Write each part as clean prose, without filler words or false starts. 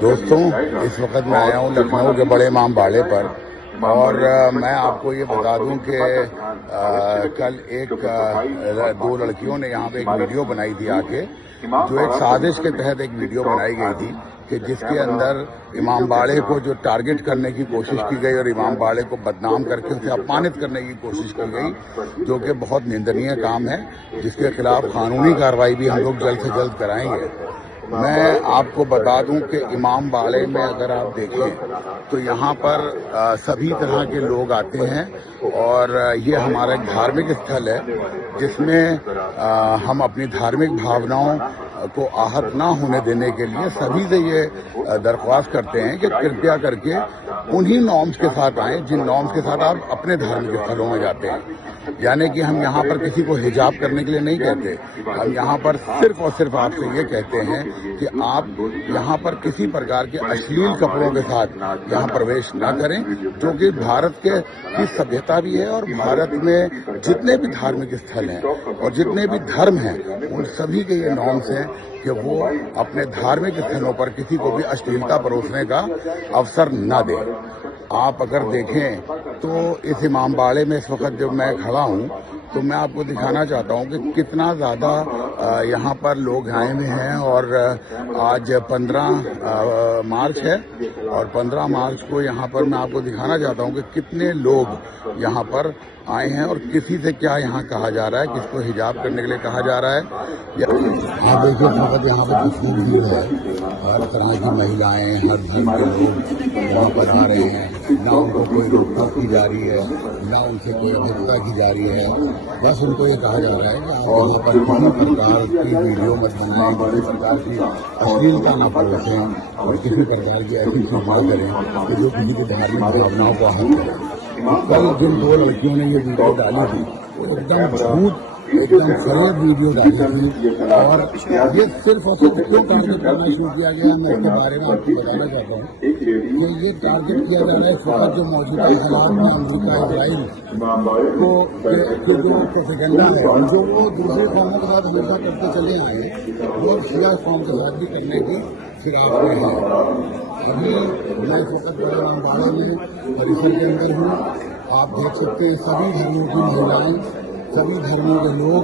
दोस्तों, इस वक्त मैं आया हूँ लखनऊ के बड़े इमाम बाड़े पर और मैं आपको ये बता दूं कि कल दो लड़कियों ने यहाँ पे एक वीडियो बनाई थी आके, जो एक साजिश के तहत एक वीडियो बनाई गई थी कि जिसके अंदर इमाम बाड़े को जो टारगेट करने की कोशिश की गई और इमाम बाड़े को बदनाम करके उसे अपमानित करने की कोशिश की गई, जो कि बहुत निंदनीय काम है, जिसके खिलाफ कानूनी कार्रवाई भी हम लोग जल्द से जल्द कराएंगे। मैं आपको बता दूं कि इमाम बाड़े में अगर आप देखें तो यहाँ पर सभी तरह के लोग आते हैं और ये हमारा एक धार्मिक स्थल है जिसमें हम अपनी धार्मिक भावनाओं को आहत ना होने देने के लिए सभी से ये दरख्वास्त करते हैं कि कृपया करके उन्हीं नॉर्म्स के साथ आएं जिन नॉर्म्स के साथ आप अपने धार्मिक स्थलों में जाते हैं। यानी कि हम यहाँ पर किसी को हिजाब करने के लिए नहीं कहते, हम यहाँ पर सिर्फ और सिर्फ आपसे ये कहते हैं कि आप यहाँ पर किसी प्रकार के अश्लील कपड़ों के साथ यहाँ प्रवेश न करें, जो कि भारत की सभ्यता भी है और भारत में जितने भी धार्मिक स्थल हैं और जितने भी धर्म हैं उन सभी के ये नॉर्म्स हैं कि वो अपने धार्मिक स्थलों पर किसी को भी अश्लीलता परोसने का अवसर न दें। आप अगर देखें तो इस इमाम बाड़े में इस वक्त जब मैं खड़ा हूं तो मैं आपको दिखाना चाहता हूं कि कितना ज़्यादा यहाँ पर लोग आए हुए हैं और आज 15 मार्च है और 15 मार्च को यहाँ पर मैं आपको दिखाना चाहता हूं कि कितने लोग यहाँ पर आए हैं और किसी से क्या यहाँ कहा जा रहा है, किसको हिजाब करने के लिए कहा जा रहा है। हाँ देखिए, फकत यहाँ पर कितनी भीड़ है, हर तरह की महिलाएं, हर धर्म के लोग यहाँ पर आ रहे हैं, ना उनको कोई रोकथाम की जा रही है, ना उनसे कोई अभिज्ञता की जा रही है। बस उनको ये कहा जा रहा है कि आप यहाँ पर किसी प्रकार की वीडियो मत बनाएं, किसी प्रकार की अश्लीलता न परोसें और किसी प्रकार की ऐसी चीज न करें कि जो किसी की धार्मिक भावनाओं को आहत करे। कल जिन दो लड़कियों ने ये वीडियो डाली थी वो एकदम झूठ, एकदम फरेब वीडियो डाली थी और ये सिर्फ और सिर्फ क्यों टारगेट करना शुरू किया गया, मैं इसके बारे में आपको बताना चाहता हूँ कि ये टारगेट किया जा रहा है इस वक्त जो मौजूदा हालात में अमेरिका इजराइल को जो प्रोपेगेंडा है जो वो दूसरे कौमों के साथ हमेशा करते चले आए हैं, वो शिया कौम के साथ भी करने की फिराक में है। अभी मैं इस वक्त बड़े इमाम बाड़े में परिसर के अंदर हूँ। आप देख सकते हैं सभी धर्मों की महिलाएं, सभी धर्मों के लोग,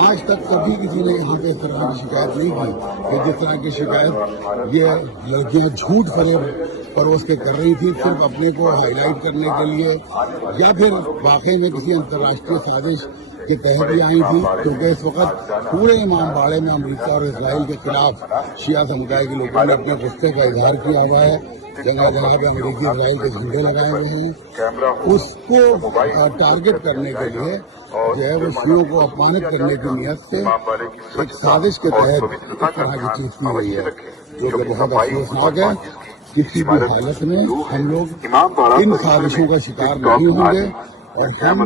आज तक कभी किसी ने यहाँ पे इस तरह की शिकायत नहीं की कि जिस तरह की शिकायत ये लड़कियाँ झूठ परोस के कर रही थी, सिर्फ अपने को हाईलाइट करने के लिए या फिर वाकई में किसी अंतर्राष्ट्रीय साजिश के तहत भी आई थी। क्योंकि इस वक्त पूरे इमाम बाड़े में अमेरिका और इसराइल के खिलाफ शिया समुदाय के लोगों ने अपने गुस्से का इजहार किया हुआ है, जगह जगह पे अमेरिकी इसराइल के झंडे लगाए हुए हैं। उसको टारगेट करने के लिए जो है वो शियों को अपमानित करने की नियत से एक साजिश के तहत इस तरह की चीज की गई है, जो कि बहुत अफसोसनाक है। किसी भी हालत में हम लोग इन साजिशों का शिकार नहीं होंगे और हम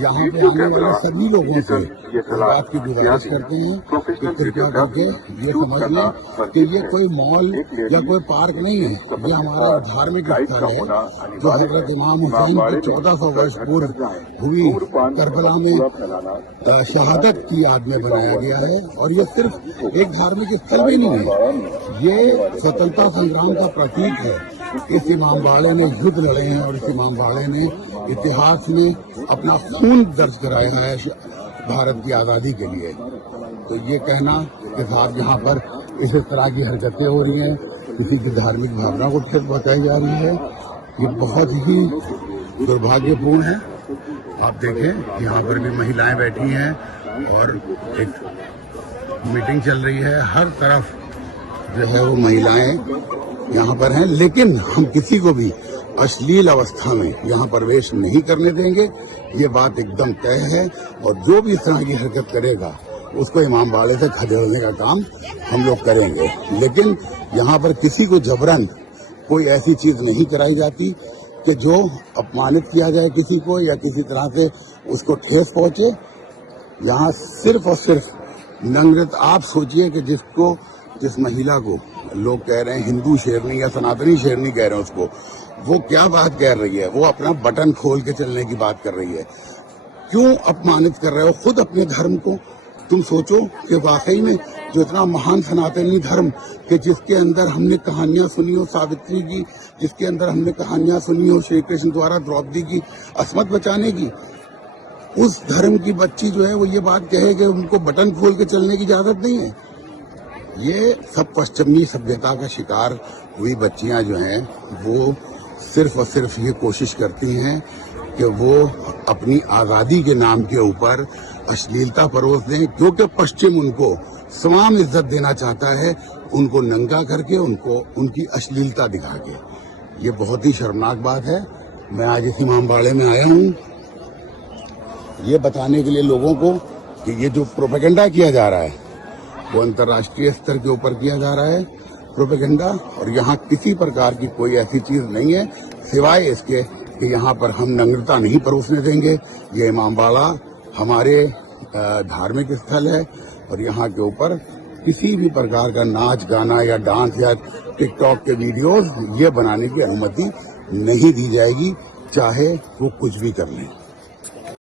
यहाँ पे आने वाले सभी लोगों से इस बात की गुजारिश करते हैं कि कृपया करके ये समझ लें कि ये कोई मॉल या कोई पार्क नहीं है, ये हमारा धार्मिक स्थल है जो हजरत इमाम हुसैन की 1400 वर्ष पूर्व हुई करबला में शहादत की याद में बनाया गया है। और ये सिर्फ एक धार्मिक स्थल भी नहीं है, ये स्वतंत्रता संग्राम का प्रतीक है। इस इमाम बाड़े ने युद्ध लड़े हैं और इस इमाम बाड़े ने इतिहास में अपना खून दर्ज कराया है भारत की आज़ादी के लिए। तो ये कहना कि साहब यहाँ पर इस तरह की हरकतें हो रही हैं, किसी की धार्मिक भावना को ठेस पहुँचाई जा रही है, ये बहुत ही दुर्भाग्यपूर्ण है। आप देखें यहाँ पर भी महिलाएं बैठी हैं और एक मीटिंग चल रही है, हर तरफ जो है वो महिलाएं यहाँ पर हैं, लेकिन हम किसी को भी अश्लील अवस्था में यहाँ प्रवेश नहीं करने देंगे, ये बात एकदम तय है। और जो भी इस तरह की हरकत करेगा उसको इमाम बाड़े से खदेड़ने का काम हम लोग करेंगे। लेकिन यहाँ पर किसी को जबरन कोई ऐसी चीज नहीं कराई जाती कि जो अपमानित किया जाए किसी को या किसी तरह से उसको ठेस पहुंचे। यहाँ सिर्फ और सिर्फ नंगत, आप सोचिए कि जिस महिला को लोग कह रहे हैं हिंदू शेरनी या सनातनी शेरनी कह रहे हैं, उसको वो क्या बात कह रही है, वो अपना बटन खोल के चलने की बात कर रही है। क्यों अपमानित कर रहे हो खुद अपने धर्म को, तुम सोचो कि वाकई में जो इतना महान सनातनी धर्म कि जिसके अंदर हमने कहानियां सुनी हो सावित्री की, जिसके अंदर हमने कहानियां सुनी हो श्री कृष्ण द्वारा द्रौपदी की अस्मत बचाने की, उस धर्म की बच्ची जो है वो ये बात कहे कि उनको बटन खोल के चलने की इजाजत नहीं है। ये सब पश्चिमी सभ्यता का शिकार हुई बच्चियां जो हैं वो सिर्फ और सिर्फ ये कोशिश करती हैं कि वो अपनी आज़ादी के नाम के ऊपर अश्लीलता परोस दें, क्योंकि पश्चिम उनको तमाम इज्जत देना चाहता है, उनको नंगा करके, उनको उनकी अश्लीलता दिखा के। ये बहुत ही शर्मनाक बात है। मैं आज इस इमामबाड़े में आया हूँ ये बताने के लिए लोगों को कि ये जो प्रोपेगेंडा किया जा रहा है वो अंतर्राष्ट्रीय स्तर के ऊपर किया जा रहा है प्रोपेगेंडा, और यहाँ किसी प्रकार की कोई ऐसी चीज नहीं है सिवाय इसके कि यहाँ पर हम नग्नता नहीं परोसने देंगे। ये इमामबाड़ा हमारे धार्मिक स्थल है और यहाँ के ऊपर किसी भी प्रकार का नाच गाना या डांस या टिकटॉक के वीडियोस ये बनाने की अनुमति नहीं दी जाएगी, चाहे वो कुछ भी कर लें।